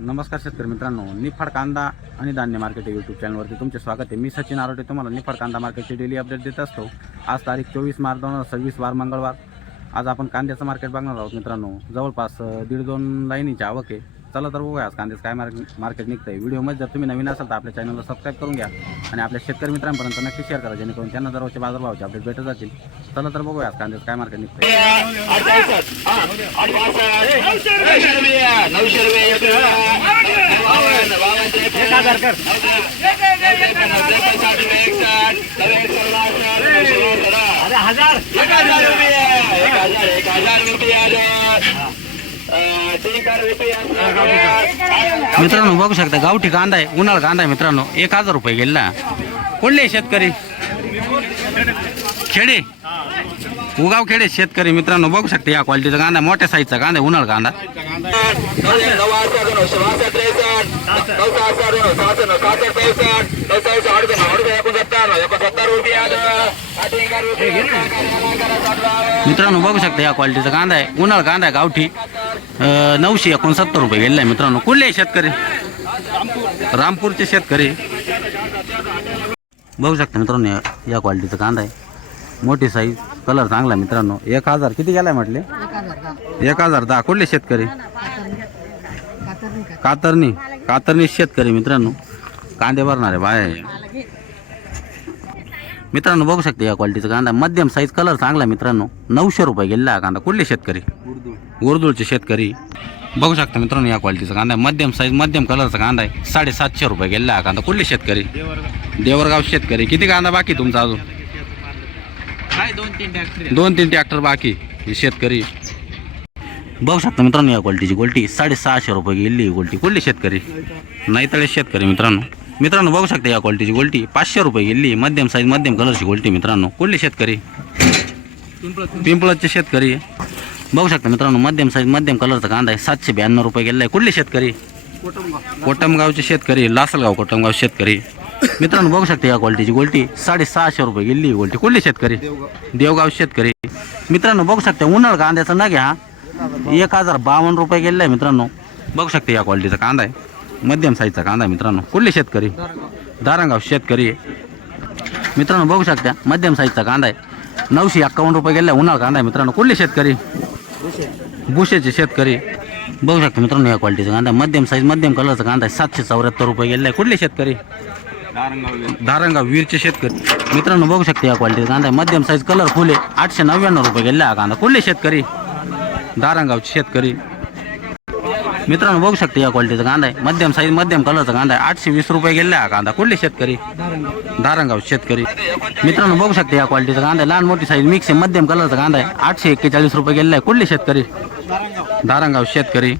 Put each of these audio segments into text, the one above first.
नमस्कार शेतकरी मित्रांनो, निफाड कांदा आणि धान्य मार्केट यूट्यूब चॅनलवरती तुमचे स्वागत आहे। मी सचिन आरोटे तुम्हाला निफाड कांदा मार्केटची डेली अपडेट देत असतो। आज तारीख 24 मार्च 2026 वार मंगळवार। आज आपण कांद्याचं मार्केट बघणार आहोत मित्रांनो। जवळपास 1.5-2 लाईनीची आवक आहे। चला तर बघूया आज कांद्याचं काय मार्केट निघतंय। व्हिडिओमध्ये जर तुम्ही नवीन असाल तर आपल्या चॅनलला सबस्क्राईब करून घ्या आणि आपल्या शेतकरी मित्रांपर्यंत नक्की शेअर करा, जेणेकरून त्यांना दररोजचे बाजारभावाचे अपडेट भेटत जातील। चला तर बघूया आज कांद्याचं काय मार्केट निघतंय। मित्रांनो बघू शकता गावठी कांदा आहे, उन्हाळ कांदा आहे मित्रांनो। 1000 रुपये गेला। कुठले शेतकरी? खेडे, उगाव खेडे शेतकरी मित्रांनो। बघू शकता या क्वालिटीचा कांदा, मोठ्या साईजचा कांदा, उन्हाळ कांदा। मित्रांनो बघू शकता या क्वालिटीचा कांदा आहे, उन्हाळ कांदा आहे गावठी। 969 रुपये गेलेला आहे मित्रांनो। कुठले शेतकरी? रामपूरचे शेतकरी। बघू शकता मित्रांनो या क्वालिटीचा कांदा आहे, मोठी साईज, कलर चांगला मित्रांनो। 1000 किती गेलाय म्हटले? 1010। कुठले शेतकरी? कातरणी शेतकरी मित्रांनो। कांदे भरणारे बाय मित्रांनो। बघू शकता या क्वालिटीचा कांदा, मध्यम साईज, कलर चांगला मित्रांनो। 900 रुपये गेला कांदा। कुठले शेतकरी? उर्दूळचे शेतकरी। बघू शकता मित्रांनो या क्वालिटीचा कांदा, मध्यम साईज, मध्यम कलरचा कांदा आहे। 750 रुपये गेला कांदा। कुठले शेतकरी? देवरगाव शेतकरी। किती कांदा बाकी तुमचा अजून? 2-3 ट्रॅक्टर बाकी हे शेतकरी। बघू शकता मित्रांनो या क्वालिटीची गोल्टी 650 रुपये गेली गोल्टी। कुठले शेतकरी? नाईतळे शेतकरी मित्रांनो। बघू शकता या क्वालिटीची गोल्टी 500 रुपये गेली, मध्यम साईज, मध्यम कलरची गोल्टी मित्रांनो। कुठले शेतकरी? पिंपळचे शेतकरी। बघू शकता मित्रांनो मध्यम साईज, मध्यम कलरचा कांदा आहे। 792 रुपये गेलाय। कुठले शेतकरी? कोटमगावचे शेतकरी, लासलगाव कोटमगाव शेतकरी मित्रांनो। बघू शकता या क्वालिटीची गोल्टी 650 रुपये गेली गोल्टी। कुठले शेतकरी? देवगाव शेतकरी मित्रांनो। बघू शकता उन्हाळ कांद्याचा नग हा 1052 रुपये गेलाय मित्रांनो। बघू शकता या क्वालिटीचा कांदा आहे, मध्यम साईजचा कांदा आहे मित्रांनो। कुठले शेतकरी? दारंगाव शेतकरी मित्रांनो। बघू शकता मध्यम साईजचा कांदा आहे। 951 रुपये गेलाय, उन्हाळ कांदा आहे मित्रांनो। कुठले शेतकरी? बुशेचे शेतकरी। बघू शकता मित्रांनो या क्वालिटीचा कांदा, मध्यम साईज, मध्यम कलरचा कांदा आहे। 774 रुपये गेलाय। कुठले शेतकरी? धारणगाव वीरचे शेतकरी मित्रांनो। बघू शकता या क्वालिटीचा कांदा आहे, मध्यम साईज, कलर फुले। 899 रुपये गेला हा कांदा। कुठले शेतकरी? धारणगावचे शेतकरी मित्रांनो। बघू शकता या क्वालिटीचा कांदा आहे, मध्यम साईज, मध्यम कलरचा कांदा आहे। 820 रुपये गेला हा कांदा। कुठले शेतकरी? धारणगाव शेतकरी मित्रांनो। बघू शकता या क्वालिटीचा कांदा आहे, लहान मोठी साईज मिक्स आहे, मध्यम कलरचा कांदा आहे। 841 रुपये गेला आहे। कुठले शेतकरी? धारणगाव शेतकरी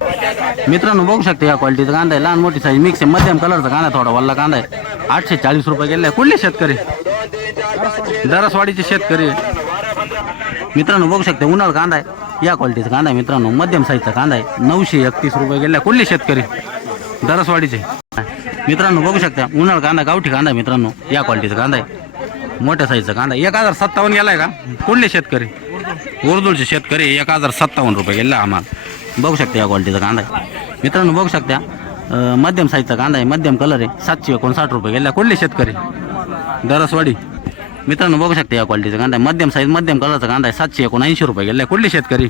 मित्रांनो। बघू शकता या क्वालिटीचा कांदा आहे, लहान मोठी साईज मिक्स आहे, मध्यम कलरचा कांदा, थोडा वल्ला कांदा आहे। 840 रुपये गेला आहे। कुठले शेतकरी? दरसवाडीचे शेतकरी मित्रांनो। बघू शकता उन्हाळ कांदा आहे, या क्वालिटीचा कांदा आहे मित्रांनो, मध्यम साईजचा कांदा आहे। 931 रुपये गेला। कुठले शेतकरी? दरसवाडीचे मित्रांनो। बघू शकता उन्हाळ कांदा, गावठी कांदा आहे मित्रांनो, या क्वालिटीचा कांदा आहे, मोठ्या साईजचा कांदा। 1057 गेलाय का? कुठले शेतकरी? उर्दूळचे शेतकरी। 1057 रुपये गेला आम्हाला। बघू शकता या क्वालिटीचा कांदा आहे मित्रांनो। बघू शकता मध्यम साईजचा कांदा आहे, मध्यम कलर आहे। 759 रुपये गेला। कुठले शेतकरी? दरसवाडी मित्रांनो। बघू शकता या क्वालिटीचा कांदा आहे, मध्यम साईज, मध्यम कलरचा कांदा आहे। 779 रुपये गेला। कुठले शेतकरी?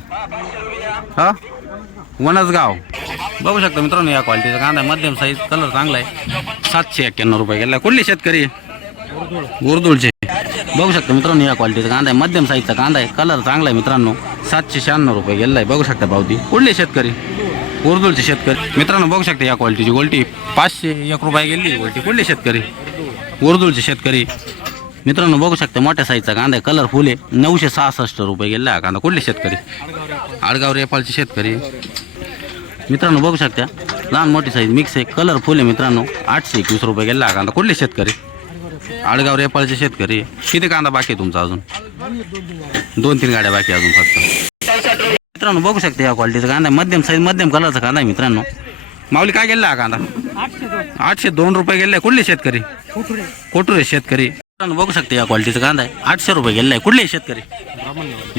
वनसगाव। बघू शकता मित्रांनो या क्वालिटीचा कांदा आहे, मध्यम साईज, कलर चांगला आहे। 791 रुपये गेला। कुठले शेतकरी? उर्दूळचे। बघू शकता मित्रांनो या क्वालिटीचा कांदा आहे, मध्यम साईजचा कांदा आहे, कलर चांगला आहे मित्रांनो। 796 रुपये गेला आहे। बघू शकता पावती। कुठले शेतकरी? उर्दूळचे शेतकरी मित्रांनो। बघू शकता या क्वालिटीची गोल्टी 501 रुपये गेली गोल्टी। कुठले शेतकरी? उर्दूळचे शेतकरी मित्रांनो। बघू शकता मोठ्या साईजचा कांदा आहे, कलर फुले। 966 रुपये गेला कांदा। कुठले शेतकरी? आडगाव रेपाळचे शेतकरी मित्रांनो। बघू शकता लहान मोठी साईज मिक्स आहे, कलर फुले मित्रांनो। 821 रुपये गेला कांदा। कुठले शेतकरी? आडगाव रेपाळचे शेतकरी। किती कांदा बाकी तुमचा अजून? 2-3 गाड्या बाकी अजून फक्त मित्रांनो। बघू शकता या क्वालिटीचा कांदा आहे, मध्यम साईज, मध्यम कलरचा कांदा आहे मित्रांनो। माऊली काय गेला हा कांदा? 802 रुपये गेलाय। कुठले शेतकरी? कोटुरे शेतकरी मित्रांनो। बघू शकता या क्वालिटीचा कांदा आहे, 800 रुपये गेलाय। कुठले शेतकरी?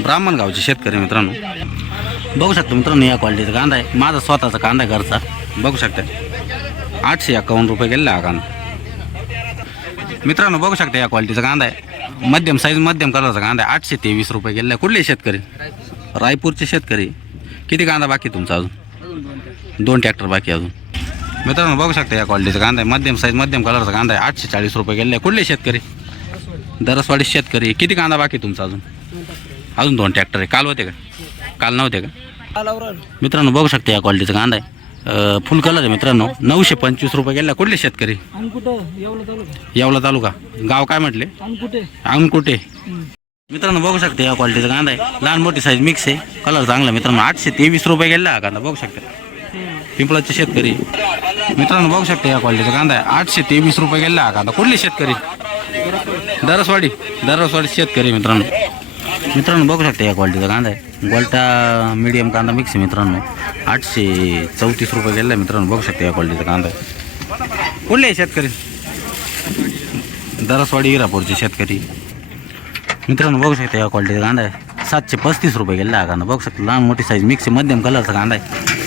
ब्राह्मणगावचे शेतकरी मित्रांनो। बघू शकता मित्रांनो या क्वालिटीचा कांदा आहे, माझा स्वतःचा कांदा घरचा। बघू शकता 851 रुपये गेलेला हा कांदा. मित्रांनो बघू शकता या क्वालिटीचा कांदा आहे. मध्यम साईज मध्यम कलरचा कांदा आहे. 823 रुपये गेलेला आहे. कुठले शेतकरी? रायपूरचे शेतकरी. किती कांदा बाकी तुमचा अजून? 2 ट्रॅक्टर बाकी अजून. मित्रांनो बघू शकता या क्वालिटीचा कांदा आहे. मध्यम साईज मध्यम कलरचा कांदा आहे. 840 रुपये गेलेला आहे. कुठले शेतकरी? दरसवाडी शेतकरी. किती कांदा बाकी तुमचा अजून? अजून 2 ट्रॅक्टर आहे. काल होते का? काल नव्हते का? मित्रांनो बघू शकता या क्वालिटीचा कांदा आहे. फुल कलर आहे मित्रांनो. 925 रुपये गेला. कुठले शेतकरी? येवला तालुका. गाव काय म्हटले? अंकुटे. मित्रांनो बघू शकता या क्वालिटीचा कांदा आहे. लहान मोठी साईज मिक्स आहे. कलर चांगला मित्रांनो. 823 रुपये गेला हा कांदा. बघू शकता पिंपळाचे शेतकरी. मित्रांनो बघू शकता या क्वालिटीचा कांदा आहे. 823 रुपये गेला हा कांदा. कुठले शेतकरी? दरसवाडी शेतकरी मित्रांनो. बघू शकता या क्वालिटीचा कांदा आहे. गोल्टा मीडियम कांदा मिक्स आहे मित्रांनो. 834 रुपये गेला मित्रांनो. बघू शकता या क्वालिटीचा कांदा आहे. कुठले आहे शेतकरी? दरसवाडी हिरापूरचे शेतकरी. मित्रांनो बघू शकता या क्वालिटीचा कांदा आहे. 735 रुपये गेला हा कांदा. बघू शकता लहान मोठी साईज मिक्स आहे. मध्यम कलरचा कांदा आहे.